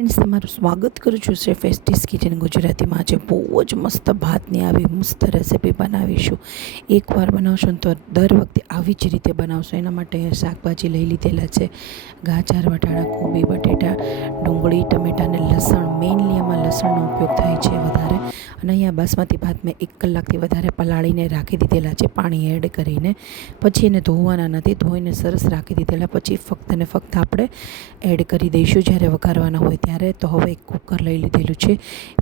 Friends તમારું સ્વાગત કરું છું શ્રી ફેસ્ટિસ કિચન ગુજરાતીમાં. આજે બહુ જ મસ્ત ભાતની આવી મસ્ત રેસીપી બનાવીશું. એકવાર બનાવશો તો દર વખતે આવી જ રીતે બનાવશો. એના માટે શાકભાજી લઈ લીધેલા છે. ગાજર, વટાણા, કોબી, બટેટા, ડુંગળી, ટમેટાં અને લસણ. મેઇનલી એમાં લસણનો ઉપયોગ થાય છે વધારે. અને અહીંયા બાસમતી ભાત મેં એક કલાકથી વધારે પલાળીને રાખી દીધેલા છે. પાણી એડ કરીને. પછી એને ધોવાના નથી. ધોઈને સરસ રાખી દીધેલા. પછી ફક્ત ને ફક્ત આપણે એડ કરી દઈશું. જ્યારે વઘારવાના હોય ત્યારે. તો હવે એક કુકર લઈ લીધેલું છે.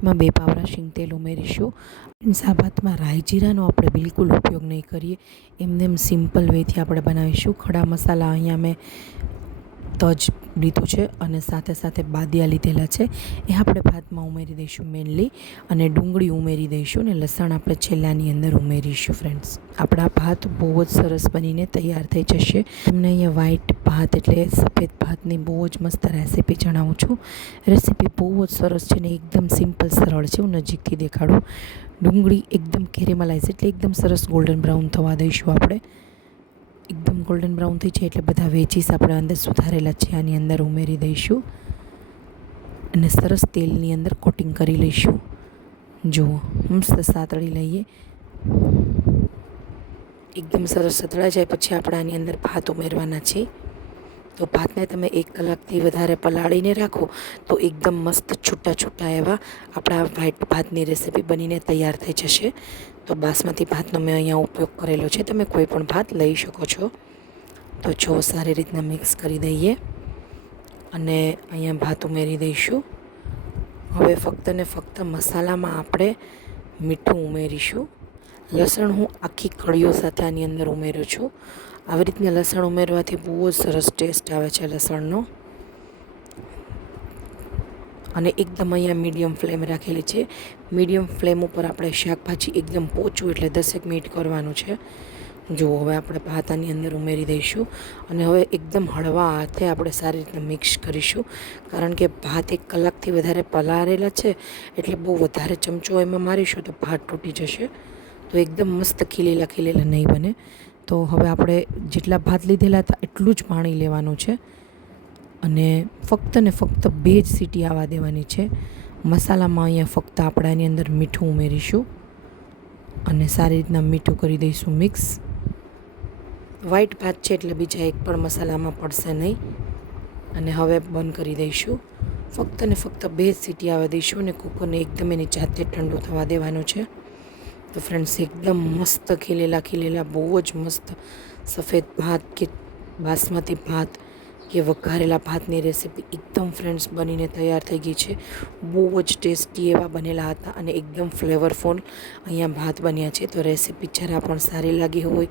એમાં બે પાવડા શીંગ તેલ ઉમેરીશું. ફ્રેન્ડ્સ આ રાઈ જીરાનો આપણે બિલકુલ ઉપયોગ નહીં કરીએ. એમને એમ સિમ્પલ વેથી આપણે બનાવીશું. ખડા મસાલા અહીંયા મેં તજ લીધું છે અને સાથે સાથે બાદિયા લીધેલા છે. એ આપણે ભાતમાં ઉમેરી દઈશું મેનલી અને ડુંગળી ઉમેરી દઈશું ને લસણ આપણે છેલ્લાની અંદર ઉમેરીશું ફ્રેન્ડ્સ આપણા ભાત બહુ જ સરસ બનીને તૈયાર થઈ જશે. તમને અહીંયા વ્હાઈટ ભાત એટલે સફેદ ભાતની બહુ જ મસ્ત રેસીપી જણાવું છું. રેસીપી બહુ જ સરસ છે ને એકદમ સિમ્પલ સરળ છે. હું નજીકથી દેખાડું. ડુંગળી એકદમ કેરેમલાઇઝ એટલે એકદમ સરસ ગોલ્ડન બ્રાઉન થવા દઈશું આપણે. એકદમ ગોલ્ડન બ્રાઉન થઈ છે એટલે બધા વેજીસ આપણે અંદર સુધારેલા છે. આની અંદર ઉમેરી દઈશું. અને સરસ તેલની અંદર કોટિંગ કરી લઈશું. જુઓ, મસ્ત સાતળી લઈએ. એકદમ સરસ સતળા જાય પછી આપણે આની અંદર ભાત ઉમેરવાના છે તો ભાતને તમે એક કલાકથી વધારે પલાળીને રાખો તો એકદમ મસ્ત છૂટા છૂટા એવા આપણા વ્હાઈટ ભાતની રેસીપી બનીને તૈયાર થઈ જશે. તો બાસમતી ભાતનો મેં અહીંયા ઉપયોગ કરેલો છે. તમે કોઈ પણ ભાત લઈ શકો છો. તો જો સારી રીતના મિક્સ કરી દઈએ અને અહીંયા ભાત ઉમેરી દઈશું. હવે ફક્ત ને ફક્ત મસાલામાં આપણે મીઠું ઉમેરીશું. લસણ હું આખી કળીઓ સાથે આની અંદર ઉમેરું છું. આવી રીતના લસણ ઉમેરવાથી બહુ જ સરસ ટેસ્ટ આવે છે લસણનો. અને એકદમ અહીંયા મીડિયમ ફ્લેમ રાખેલી છે. મીડિયમ ફ્લેમ ઉપર આપણે શાકભાજી એકદમ પોચું એટલે દસેક મિનિટ કરવાનું છે. જુઓ હવે આપણે ભાત આની અંદર ઉમેરી દઈશું. અને હવે એકદમ હળવા હાથે આપણે સારી રીતે મિક્સ કરીશું. કારણ કે ભાત એક કલાકથી વધારે પલાળેલા છે. એટલે બહુ વધારે ચમચો એમાં મારીશું તો ભાત તૂટી જશે. તો એકદમ મસ્ત ખીલેલા ખીલેલા નહીં બને. તો હવે આપણે જેટલા ભાત લીધેલા હતા એટલું જ પાણી લેવાનું છે. અને ફક્ત ને ફક્ત બે જ સીટી આવવા દેવાની છે. મસાલામાં અહીંયા ફક્ત આપણે આની અંદર મીઠું ઉમેરીશું. અને સારી રીતના મીઠું કરી દઈશું મિક્સ. વ્હાઈટ ભાત છે એટલે બીજા એક પણ મસાલામાં પડશે નહીં. અને હવે બંધ કરી દઈશું. ફક્ત ને ફક્ત બે જ સીટી આવવા દઈશું અને કુકરને એકદમ એની જાતે ઠંડુ થવા દેવાનું છે. તો ફ્રેન્ડ્સ એકદમ મસ્ત ખીલેલા ખીલેલા, બહુ જ મસ્ત. સફેદ ભાત કે બાસમતી ભાત કે વઘારેલા ભાતની રેસીપી એકદમ ફ્રેન્ડ્સ બનીને તૈયાર થઈ ગઈ છે. બહુ જ ટેસ્ટી એવા બનેલા હતા અને એકદમ ફ્લેવરફુલ અહીંયા ભાત બન્યા છે. તો રેસીપી જરા પણ સારી લાગી હોય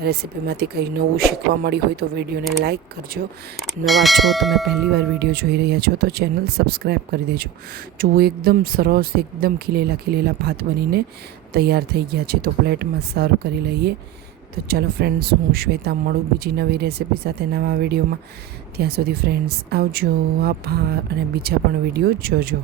રેસીપીમાંથી કંઈ નવું શીખવા મળ્યું હોય તો વિડીયોને લાઇક કરજો. નવા છો તમે પહેલીવાર વીડિયો જોઈ રહ્યા છો તો ચેનલ સબસ્ક્રાઈબ કરી દેજો. જુઓ, એકદમ સરસ, એકદમ ખીલેલા ખીલેલા ભાત બનીને તૈયાર થઈ ગયા છે. તો પ્લેટમાં સર્વ કરી લઈએ. તો ચાલો ફ્રેન્ડ્સ, હું શ્વેતા મળું બીજી નવી રેસીપી સાથે નવા વિડીયોમાં. ત્યાં સુધી ફ્રેન્ડ્સ આવજો. આભાર. અને બીજા પણ વીડિયો જોજો.